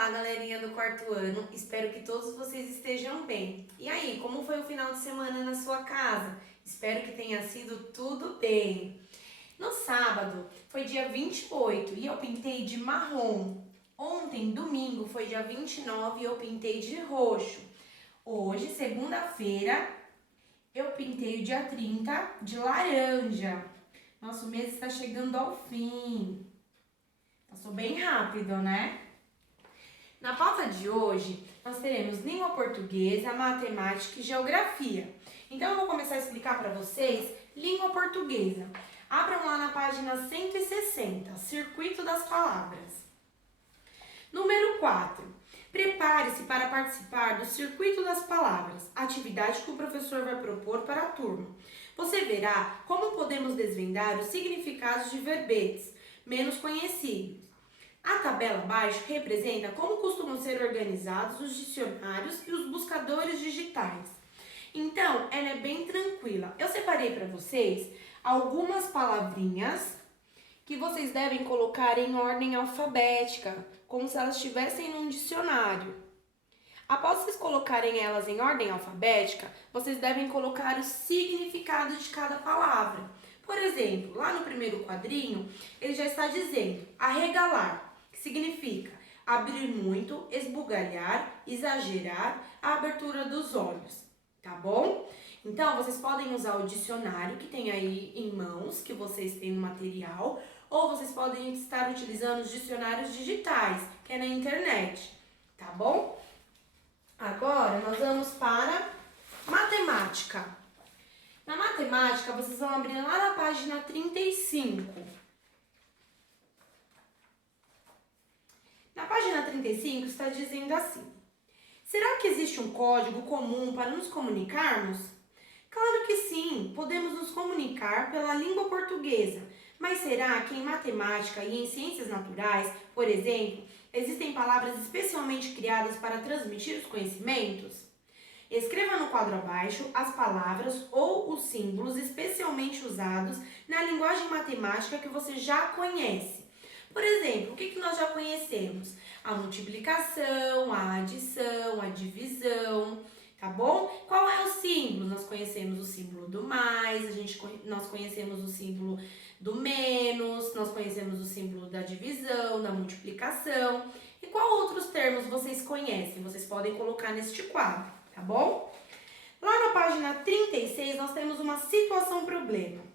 Olá, galerinha do quarto ano, espero que todos vocês estejam bem. E aí, como foi o final de semana na sua casa? Espero que tenha sido tudo bem. No sábado foi dia 28 e eu pintei de marrom. Ontem, domingo, foi dia 29 e eu pintei de roxo. Hoje, segunda-feira, eu pintei o dia 30 de laranja. Nosso mês está chegando ao fim. Passou bem rápido, né? Na pauta de hoje, nós teremos língua portuguesa, matemática e geografia. Então, eu vou começar a explicar para vocês língua portuguesa. Abram lá na página 160, Circuito das Palavras. Número 4. Prepare-se para participar do Circuito das Palavras, atividade que o professor vai propor para a turma. Você verá como podemos desvendar os significados de verbetes menos conhecidos. A tabela abaixo representa como costumam ser organizados os dicionários e os buscadores digitais. Então, ela é bem tranquila. Eu separei para vocês algumas palavrinhas que vocês devem colocar em ordem alfabética, como se elas estivessem num dicionário. Após vocês colocarem elas em ordem alfabética, vocês devem colocar o significado de cada palavra. Por exemplo, lá no primeiro quadrinho, ele já está dizendo arregalar, que significa abrir muito, esbugalhar, exagerar a abertura dos olhos, tá bom? Então, vocês podem usar o dicionário que tem aí em mãos, que vocês têm no material, ou vocês podem estar utilizando os dicionários digitais, que é na internet, tá bom? Agora, nós vamos para matemática. Na matemática, vocês vão abrir lá na página 35. Na página 35 está dizendo assim: será que existe um código comum para nos comunicarmos? Claro que sim, podemos nos comunicar pela língua portuguesa, mas será que em matemática e em ciências naturais, por exemplo, existem palavras especialmente criadas para transmitir os conhecimentos? Escreva no quadro abaixo as palavras ou os símbolos especialmente usados na linguagem matemática que você já conhece. Por exemplo, o que nós já conhecemos? A multiplicação, a adição, a divisão, tá bom? Qual é o símbolo? Nós conhecemos o símbolo do mais, nós conhecemos o símbolo do menos, nós conhecemos o símbolo da divisão, da multiplicação. E qual outros termos vocês conhecem? Vocês podem colocar neste quadro, tá bom? Lá na página 36, nós temos uma situação-problema.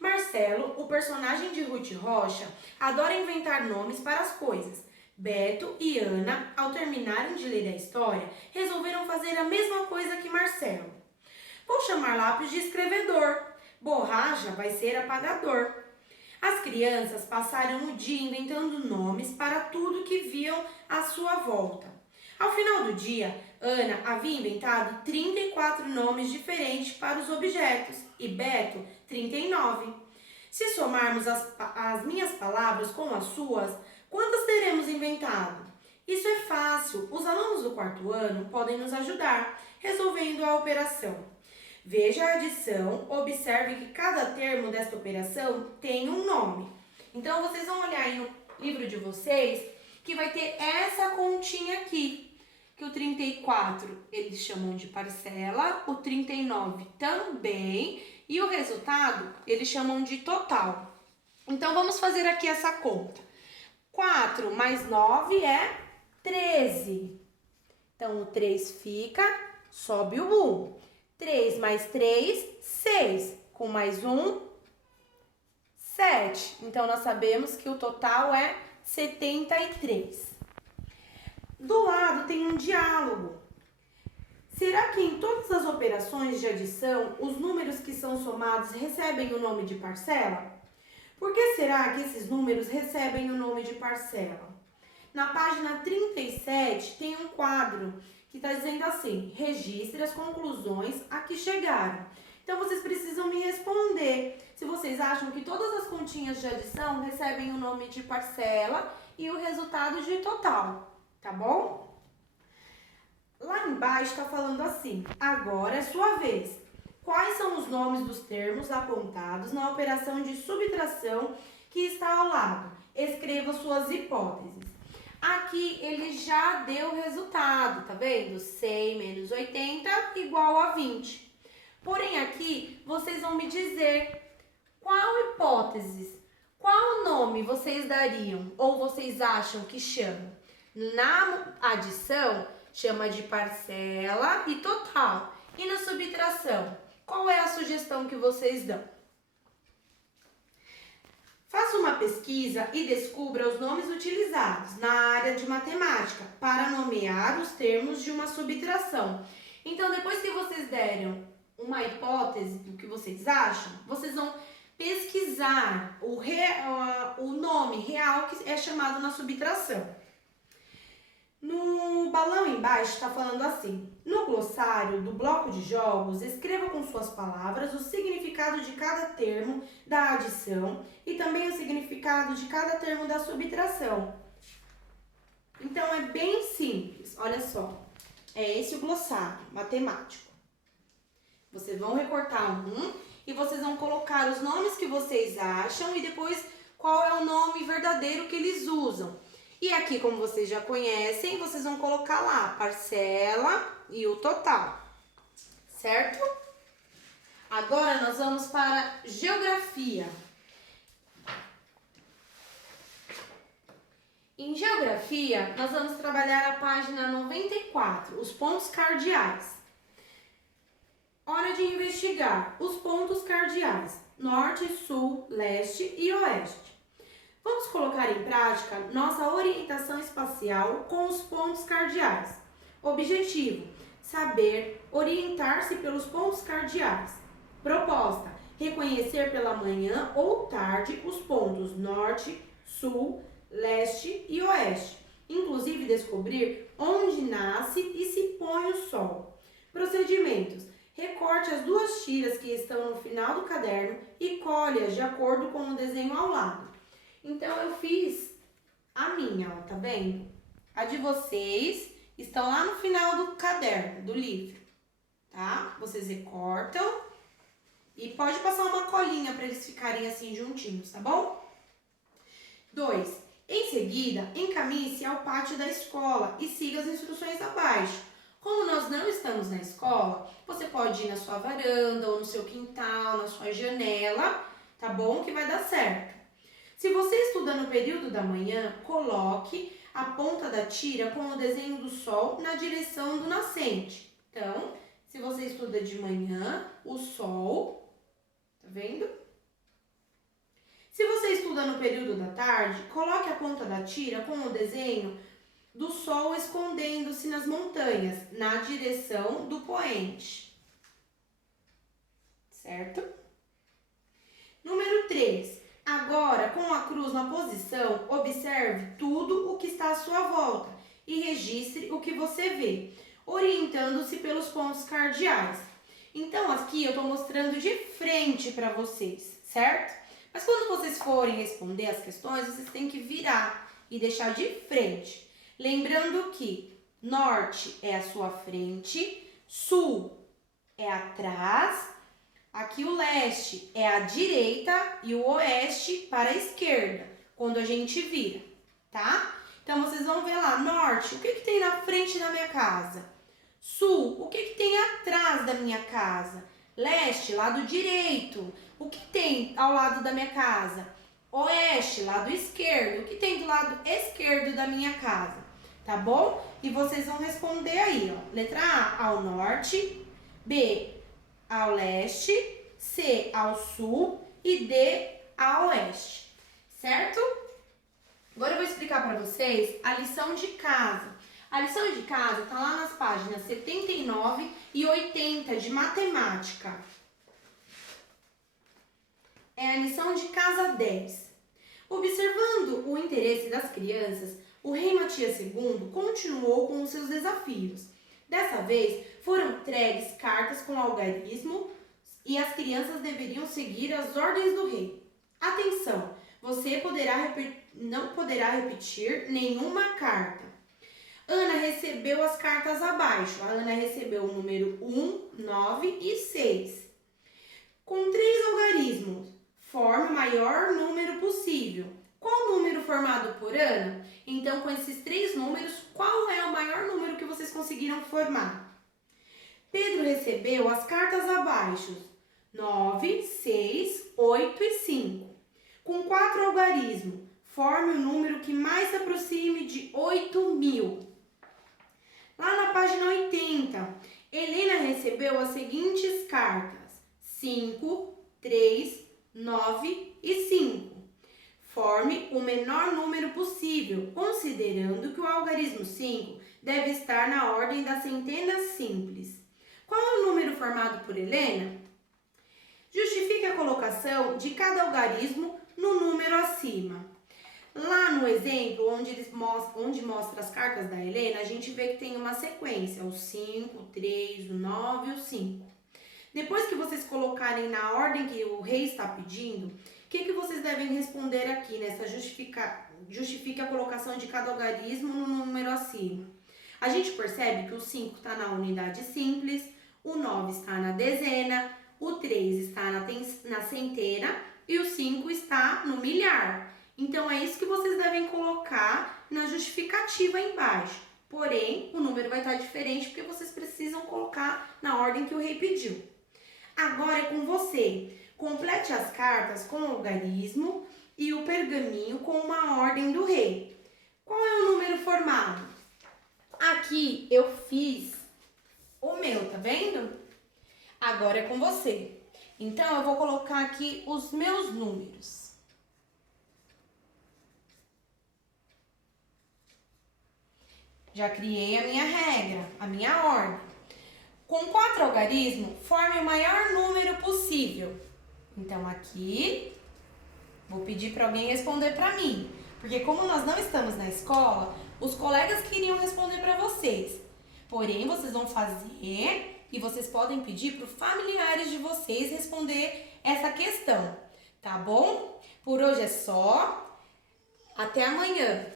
Marcelo, o personagem de Ruth Rocha, adora inventar nomes para as coisas. Beto e Ana, ao terminarem de ler a história, resolveram fazer a mesma coisa que Marcelo. Vou chamar lápis de escrevedor. Borracha vai ser apagador. As crianças passaram o dia inventando nomes para tudo que viam à sua volta. Ao final do dia, Ana havia inventado 34 nomes diferentes para os objetos e Beto 39. Se somarmos as minhas palavras com as suas, quantas teremos inventado? Isso é fácil. Os alunos do quarto ano podem nos ajudar, resolvendo a operação. Veja a adição, observe que cada termo desta operação tem um nome. Então, vocês vão olhar aí no livro de vocês que vai ter essa continha aqui. Que o 34 eles chamam de parcela, o 39 também, e o resultado eles chamam de total. Então, vamos fazer aqui essa conta. 4 mais 9 é 13. Então, o 3 fica, sobe o 1. 3 mais 3, 6. Com mais 1, 7. Então, nós sabemos que o total é 73. Do lado tem um diálogo. Será que em todas as operações de adição, os números que são somados recebem o nome de parcela? Por que será que esses números recebem o nome de parcela? Na página 37 tem um quadro que está dizendo assim: registre as conclusões a que chegaram. Então, vocês precisam me responder se vocês acham que todas as continhas de adição recebem o nome de parcela e o resultado de total. Tá bom? Lá embaixo está falando assim: agora é sua vez. Quais são os nomes dos termos apontados na operação de subtração que está ao lado? Escreva suas hipóteses. Aqui ele já deu o resultado, tá vendo? 100 menos 80 igual a 20. Porém, aqui vocês vão me dizer qual hipótese, qual nome vocês dariam ou vocês acham que chama. Na adição, chama de parcela e total. E na subtração, qual é a sugestão que vocês dão? Faça uma pesquisa e descubra os nomes utilizados na área de matemática para nomear os termos de uma subtração. Então, depois que vocês deram uma hipótese do que vocês acham, vocês vão pesquisar o nome real que é chamado na subtração. No balão embaixo está falando assim: no glossário do bloco de jogos, escreva com suas palavras o significado de cada termo da adição e também o significado de cada termo da subtração. Então é bem simples, olha só. É esse o glossário matemático. Vocês vão recortar um e vocês vão colocar os nomes que vocês acham e depois qual é o nome verdadeiro que eles usam. E aqui, como vocês já conhecem, vocês vão colocar lá a parcela e o total, certo? Agora nós vamos para geografia. Em geografia, nós vamos trabalhar a página 94, os pontos cardeais. Hora de investigar os pontos cardeais: norte, sul, leste e oeste. Vamos colocar em prática nossa orientação espacial com os pontos cardeais. Objetivo: saber orientar-se pelos pontos cardeais. Proposta: reconhecer pela manhã ou tarde os pontos norte, sul, leste e oeste. Inclusive descobrir onde nasce e se põe o sol. Procedimentos: recorte as duas tiras que estão no final do caderno e colhe-as de acordo com o desenho ao lado. Então, eu fiz a minha, ó, tá vendo? A de vocês estão lá no final do caderno, do livro, tá? Vocês recortam e pode passar uma colinha para eles ficarem assim juntinhos, tá bom? 2. Em seguida, encaminhe-se ao pátio da escola e siga as instruções abaixo. Como nós não estamos na escola, você pode ir na sua varanda ou no seu quintal, na sua janela, tá bom? Que vai dar certo. Se você estuda no período da manhã, coloque a ponta da tira com o desenho do sol na direção do nascente. Então, se você estuda de manhã, o sol, tá vendo? Se você estuda no período da tarde, coloque a ponta da tira com o desenho do sol escondendo-se nas montanhas, na direção do poente. Certo? Número 3. Agora, com a cruz na posição, observe tudo o que está à sua volta e registre o que você vê, orientando-se pelos pontos cardeais. Então, aqui eu estou mostrando de frente para vocês, certo? Mas quando vocês forem responder as questões, vocês têm que virar e deixar de frente. Lembrando que norte é a sua frente, sul é atrás, aqui o leste é a direita e o oeste para a esquerda, quando a gente vira, tá? Então, vocês vão ver lá, norte, o que tem na frente da minha casa? Sul, o que tem atrás da minha casa? Leste, lado direito, o que tem ao lado da minha casa? Oeste, lado esquerdo, o que tem do lado esquerdo da minha casa? Tá bom? E vocês vão responder aí, ó. Letra A, ao norte, B, ao leste, C, ao sul e D, ao oeste. Certo? Agora eu vou explicar para vocês a lição de casa. A lição de casa tá lá nas páginas 79 e 80 de matemática. É a lição de casa 10. Observando o interesse das crianças, o rei Matias II continuou com os seus desafios. Dessa vez, foram entregues cartas com algarismo e as crianças deveriam seguir as ordens do rei. Atenção, você não poderá repetir nenhuma carta. Ana recebeu as cartas abaixo. A Ana recebeu o número 1, 9 e 6. Com 3 algarismos, forme o maior número possível. Qual número formado por Ana? Então, com esses 3 números, qual é o maior número que vocês conseguiram formar? Pedro recebeu as cartas abaixo: 9, 6, 8 e 5. Com 4 algarismos, forme o número que mais se aproxime de 8.000. Lá na página 80, Helena recebeu as seguintes cartas: 5, 3, 9 e 5. Forme o menor número possível, considerando que o algarismo 5 deve estar na ordem das centenas simples. Qual é o número formado por Helena? Justifique a colocação de cada algarismo no número acima. Lá no exemplo, onde mostra as cartas da Helena, a gente vê que tem uma sequência, o 5, o 3, o 9 e o 5. Depois que vocês colocarem na ordem que o rei está pedindo, o que vocês devem responder aqui nessa justifique a colocação de cada algarismo no número acima? A gente percebe que o 5 está na unidade simples, o 9 está na dezena, o 3 está na centena e o 5 está no milhar. Então, é isso que vocês devem colocar na justificativa aí embaixo. Porém, o número vai estar diferente porque vocês precisam colocar na ordem que o rei pediu. Agora é com você. Complete as cartas com o algarismo e o pergaminho com uma ordem do rei. Qual é o número formado? Aqui eu fiz o meu, tá vendo? Agora é com você. Então, eu vou colocar aqui os meus números. Já criei a minha regra, a minha ordem. Com 4 algarismos, forme o maior número possível. Então, aqui, vou pedir para alguém responder para mim. Porque como nós não estamos na escola, os colegas queriam responder para vocês. Porém, vocês vão fazer e vocês podem pedir para os familiares de vocês responder essa questão. Tá bom? Por hoje é só. Até amanhã.